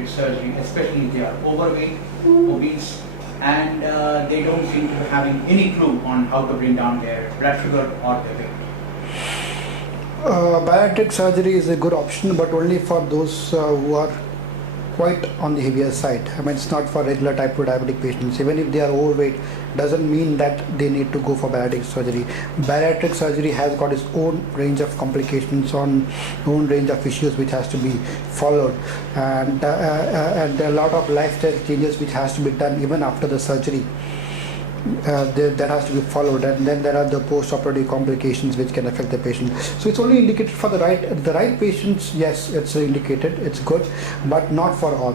bariatric surgery, especially if they are overweight, obese, and they don't seem to be having any clue on how to bring down their blood sugar or their weight? Bariatric surgery is a good option, but only for those who are quite on the heavier side. I mean, it's not for regular type 2 diabetic patients. Even if they are overweight, doesn't mean that they need to go for bariatric surgery. Bariatric surgery has got its own range of complications, own range of issues which has to be followed, and there are a lot of lifestyle changes which has to be done even after the surgery. That has to be followed, and then there are the post-operative complications which can affect the patient. So it's only indicated for the right patients. Yes, it's indicated, it's good, but not for all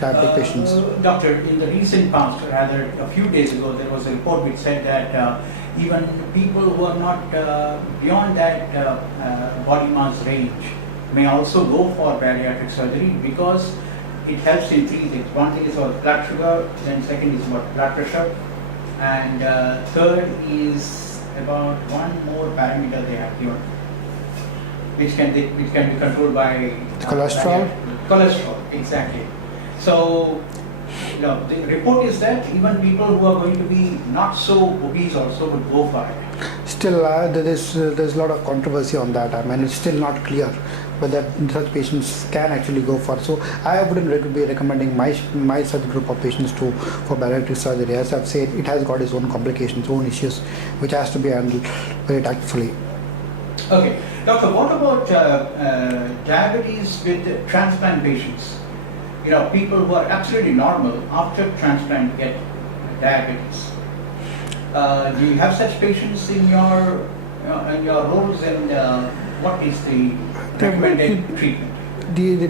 diabetic patients. Doctor, in the recent past, rather a few days ago, there was a report which said that even people who are not beyond that body mass range may also go for bariatric surgery because it helps in three things. One thing is about blood sugar, then second is about blood pressure, and third is about one more parameter they have given, which can be controlled by cholesterol. Cholesterol, exactly. So, the report is that even people who are going to be not so obese also would go for it. Still, there's a lot of controversy on that. I mean, it's still not clear whether such patients can actually go for. So I wouldn't be recommending my such group of patients for bariatric surgery. As I've said, it has got its own complications, own issues, which has to be handled very tactfully. Okay, doctor, what about diabetes with transplant patients? People who are absolutely normal after transplant get diabetes. Do you have such patients in your roles, and what is the recommended treatment?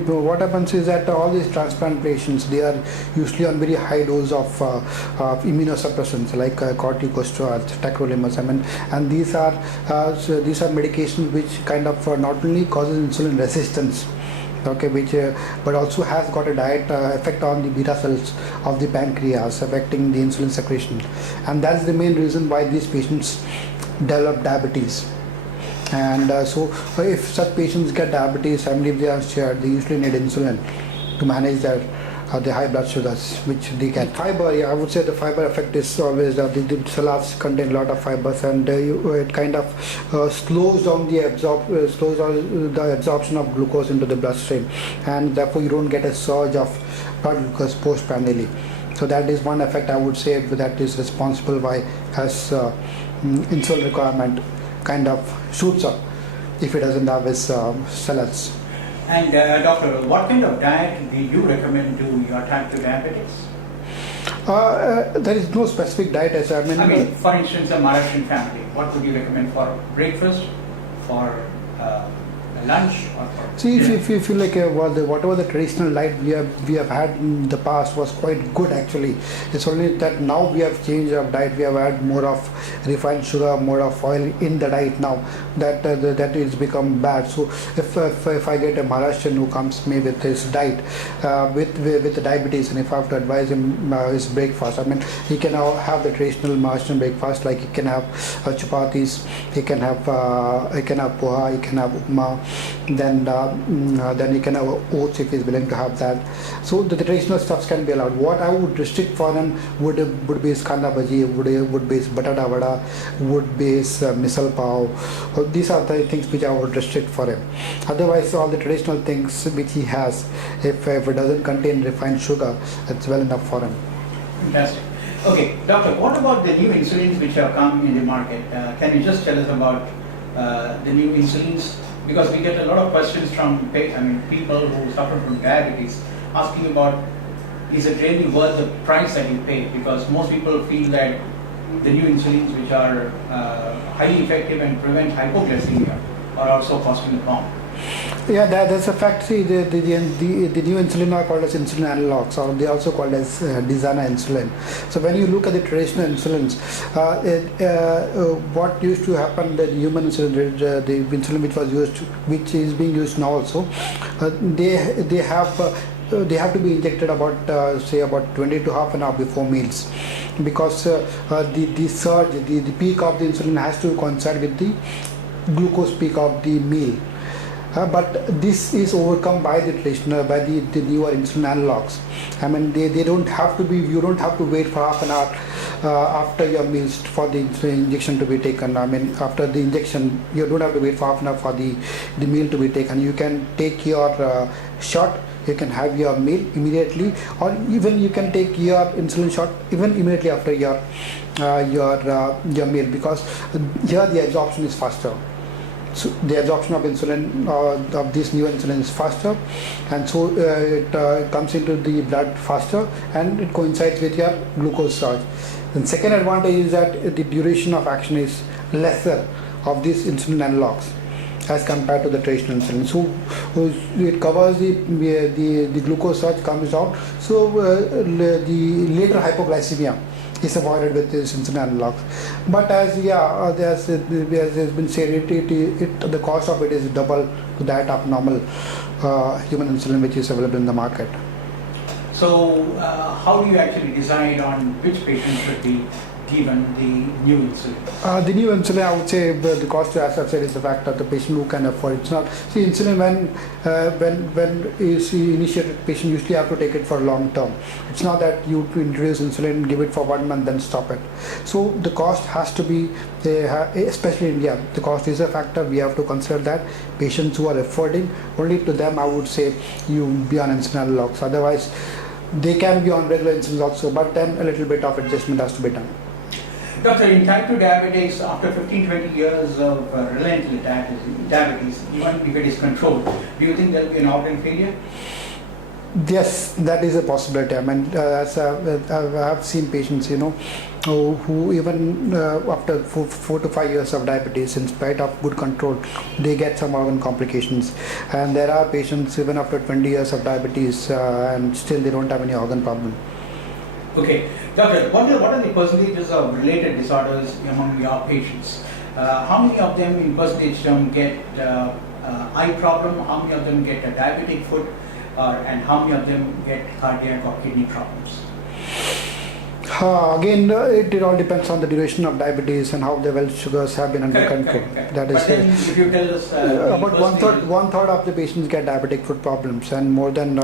What happens is that all these transplant patients, they are usually on very high dose of immunosuppressants like corticosteroids, tacrolimus. I mean, and these are medications which kind of not only causes insulin resistance, okay, which but also has got a direct effect on the beta cells of the pancreas, affecting the insulin secretion, and that's the main reason why these patients develop diabetes. And so if such patients get diabetes, I mean, if they are shared, they usually need insulin to manage their the high blood sugars which they get. Fiber, I would say the fiber effect is always that the salads contain a lot of fibers, and it kind of slows down the absorption of glucose into the bloodstream, and therefore you don't get a surge of blood glucose postprandially. So that is one effect I would say that is responsible why has insulin requirement kind of shoots up if it doesn't have its salads. And doctor, what kind of diet do you recommend to your type 2 diabetics? There is no specific diet as I mean, for instance, a Maharashtrian family, what would you recommend for breakfast, for lunch, or for see, dinner? if you feel like whatever the traditional diet we have had in the past was quite good actually. It's only that now we have changed our diet. We have had more of refined sugar, more of oil in the diet now. That is become bad. So if I get a Maharashtrian who comes me with his diet with diabetes, and if I have to advise him his breakfast, I mean, he can now have the traditional Maharashtrian breakfast, like he can have chapatis, he can have poha, he can have upma, then he can have oats if he's willing to have that. So the traditional stuffs can be allowed. What I would restrict for him would be skanda bhaji, would be batata vada, would be misal pav. These are the things which I would restrict for him. Otherwise, all the traditional things which he has, if it doesn't contain refined sugar, it's well enough for him. Fantastic. Okay, doctor, what about the new insulins which have come in the market? Can you just tell us about the new insulins? Because we get a lot of questions from people who suffer from diabetes asking about, is it really worth the price that you pay? Because most people feel that the new insulins, which are highly effective and prevent hypoglycemia, are also costing a bomb. Yeah, that's a fact. See, the new insulin are called as insulin analogs, or they also called as Dizana insulin. So when you look at the traditional insulins, what used to happen, the human insulin, the insulin which is being used now also, they have to be injected about say about 20 to half an hour before meals, because the surge, the peak of the insulin has to coincide with the glucose peak of the meal. But this is overcome by the traditional, by the newer insulin analogs. I mean, they don't have to be, you don't have to wait for half an hour after your meals for the insulin injection to be taken. I mean, after the injection, you don't have to wait for half an hour for the meal to be taken. You can take your shot, you can have your meal immediately, or even you can take your insulin shot even immediately after your meal, because here the absorption is faster. So the absorption of insulin, of this new insulin, is faster, and so it comes into the blood faster, and it coincides with your glucose surge. The second advantage is that the duration of action is lesser of these insulin analogs as compared to the traditional insulin. So it covers the glucose surge comes down. So the later hypoglycemia is avoided with these insulin analogs. But as has been said, the cost of it is double to that of normal human insulin, which is available in the market. So how do you actually decide on which patient should be given the new insulin? The new insulin, I would say, the cost, as I've said, is the fact that the patient who can afford it. It's not, see, insulin when is initiated, patient usually have to take it for long term. It's not that you introduce insulin, give it for 1 month, then stop it. So the cost has to be, especially in India, the cost is a factor. We have to consider that. Patients who are affording, only to them I would say you be on insulin analogs. Otherwise, they can be on regular insulin also, but then a little bit of adjustment has to be done. Doctor, in type 2 diabetics, after 15-20 years of relentless diabetes, even if it is controlled, do you think there will be an organ failure? Yes, that is a possibility. I mean, as I have seen patients, who even after 4 to 5 years of diabetes, in spite of good control, they get some organ complications. And there are patients even after 20 years of diabetes and still they don't have any organ problem. Okay. Doctor, what are the percentages of related disorders among your patients? How many of them in percentage term get eye problem? How many of them get a diabetic foot? And how many of them get cardiac or kidney problems? Again, it all depends on the duration of diabetes and how the well sugars have been under control. Correct. That is but then if you tell us about one third of the patients get diabetic foot problems, and more than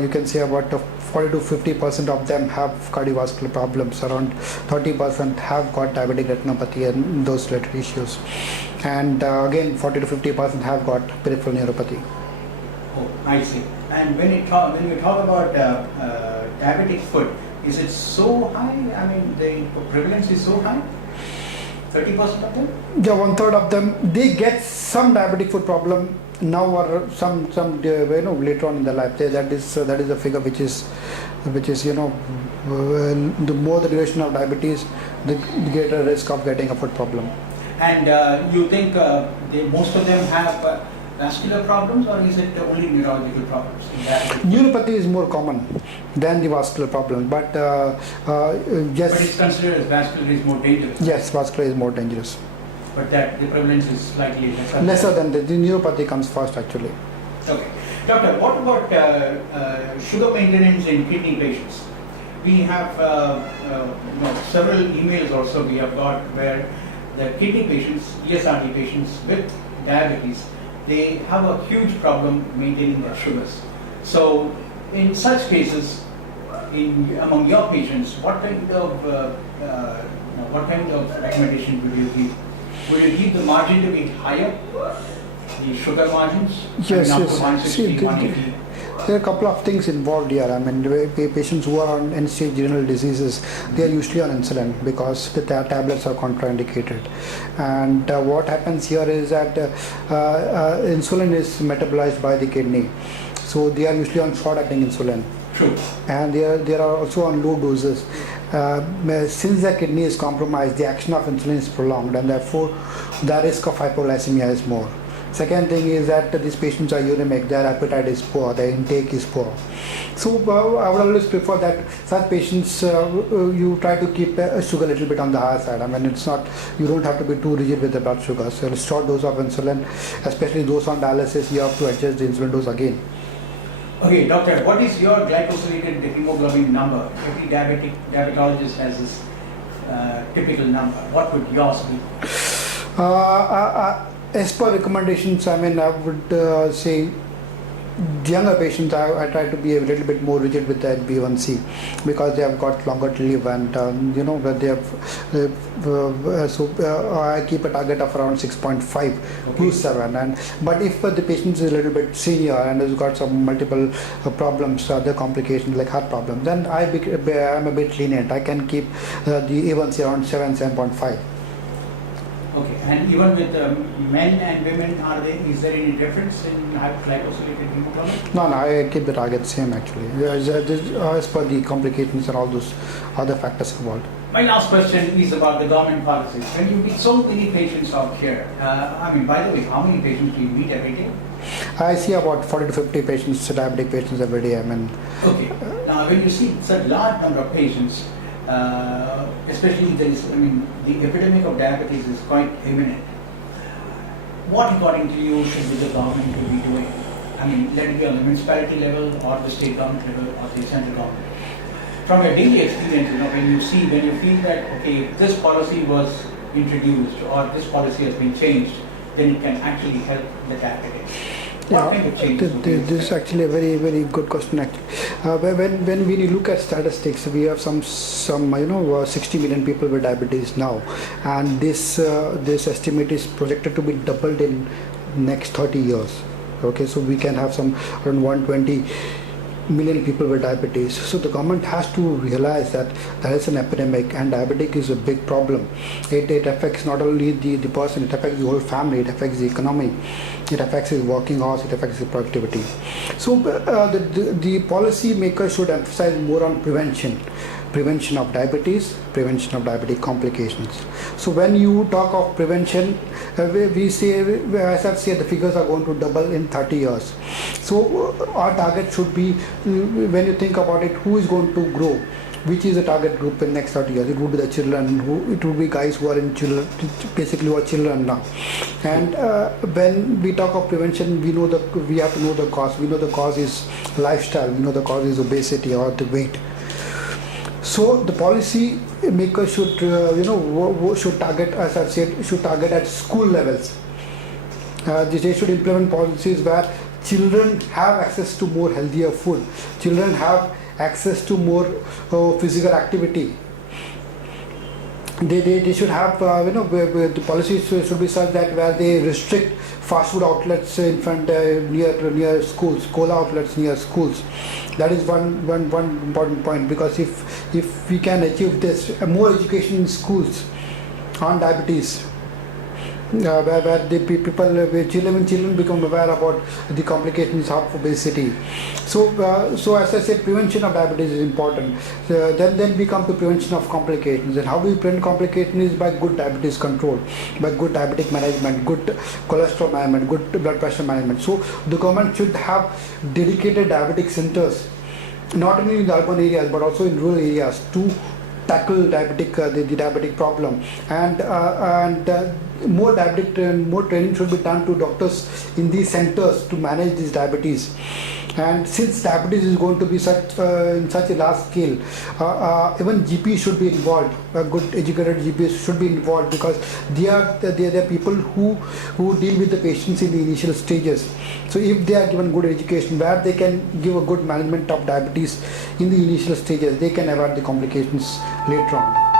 you can say about 40 to 50% of them have cardiovascular problems. Around 30% have got diabetic retinopathy and those related issues, and again 40 to 50% have got peripheral neuropathy. Oh, I see. And when you talk about diabetic foot, is it so high? I mean, the prevalence is so high? 30% of them? Yeah, one third of them, they get some diabetic foot problem now or some later on in their life. That is a figure which is the more the duration of diabetes, the greater risk of getting a foot problem. And you think most of them have vascular problems, or is it only neurological problems? Neuropathy is more common than the vascular problem, but yes. But it's considered as vascular is more dangerous. Yes, vascular is more dangerous. But that the prevalence is slightly lesser. Lesser than the neuropathy comes first actually. Okay. Doctor, what about sugar maintenance in kidney patients? We have several emails also we have got where the kidney patients, ESRD patients with diabetes, they have a huge problem maintaining their sugars. So in such cases, among your patients, what kind of recommendation would you give? Would you give the margin to be higher, the sugar margins? Yes, up yes. to 160, 180? There are a couple of things involved here. I mean, patients who are on end-stage renal diseases, they are usually on insulin because the tablets are contraindicated. And what happens here is that insulin is metabolized by the kidney, so they are usually on short-acting insulin. True. And they are also on low doses. Since the kidney is compromised, the action of insulin is prolonged, and therefore the risk of hypoglycemia is more. Second thing is that these patients are uremic, their appetite is poor, their intake is poor. So I would always prefer that such patients, you try to keep sugar a little bit on the higher side. I mean, it's not, you don't have to be too rigid with the blood sugar. So a short dose of insulin, especially those on dialysis, you have to adjust the insulin dose again. Okay, doctor, what is your glycosylated hemoglobin number? Every diabetologist has this typical number. What would yours be? as per recommendations, I mean, I would say younger patients, I try to be a little bit more rigid with that B1C because they have got longer to live, and that they have. I keep a target of around 6.5 to 7, and but if the patient is a little bit senior and has got some multiple problems, other complications like heart problems, then I'm a bit lenient. I can keep the A1C around 7.5. Okay, and even with men and women, is there any difference in hypoglycosylated hemoglobin? No, I keep the target same actually. As per the complications and all those other factors involved. My last question is about the government policies. When you meet so many patients out here, by the way, how many patients do you meet every day? I see about 40 to 50 patients, diabetic patients every day. Okay, now when you see such a large number of patients, especially the epidemic of diabetes is quite imminent. What, according to you, should the government be doing? Let it be on the municipality level or the state government level or the central government. From your daily experience, when you feel that, okay, if this policy was introduced or this policy has been changed, then it can actually help the diabetic. What kind of changes? This is actually a very, very good question. Actually, when we look at statistics, we have some 60 million people with diabetes now, and this estimate is projected to be doubled in next 30 years. Okay, so we can have some around 120 million people with diabetes. So the government has to realize that there is an epidemic and diabetic is a big problem. It affects not only the person, it affects the whole family, it affects the economy, it affects his working hours, it affects his productivity. So the policy makers should emphasize more on prevention of diabetes, prevention of diabetic complications. So when you talk of prevention, we say, as I say, the figures are going to double in 30 years. So our target should be, when you think about it, who is going to grow? Which is the target group in next 30 years? It would be the children. It would be guys who are in children, basically who are children now. And when we talk of prevention, we have to know the cause. We know the cause is lifestyle. We know the cause is obesity or the weight. So the policy maker should, should target, as I've said, should target at school levels. They should implement policies where children have access to more healthier food. Children have access to more physical activity. They should have, the policies should be such that where they restrict fast food outlets in front near schools, cola outlets near schools. That is one important point, because if we can achieve this, more education in schools on diabetes, where the children become aware about the complications of obesity. So as I said, prevention of diabetes is important. Then we come to prevention of complications. And how do we prevent complications? Is by good diabetes control, by good diabetic management, good cholesterol management, good blood pressure management. So the government should have dedicated diabetic centers, not only in the urban areas but also in rural areas, to tackle the diabetic problem, and more training should be done to doctors in these centers to manage this diabetes. And since diabetes is going to be in such a large scale, even GPs should be involved. Good educated GPs should be involved, because they are people who deal with the patients in the initial stages. So if they are given good education where they can give a good management of diabetes in the initial stages, they can avoid the complications later on.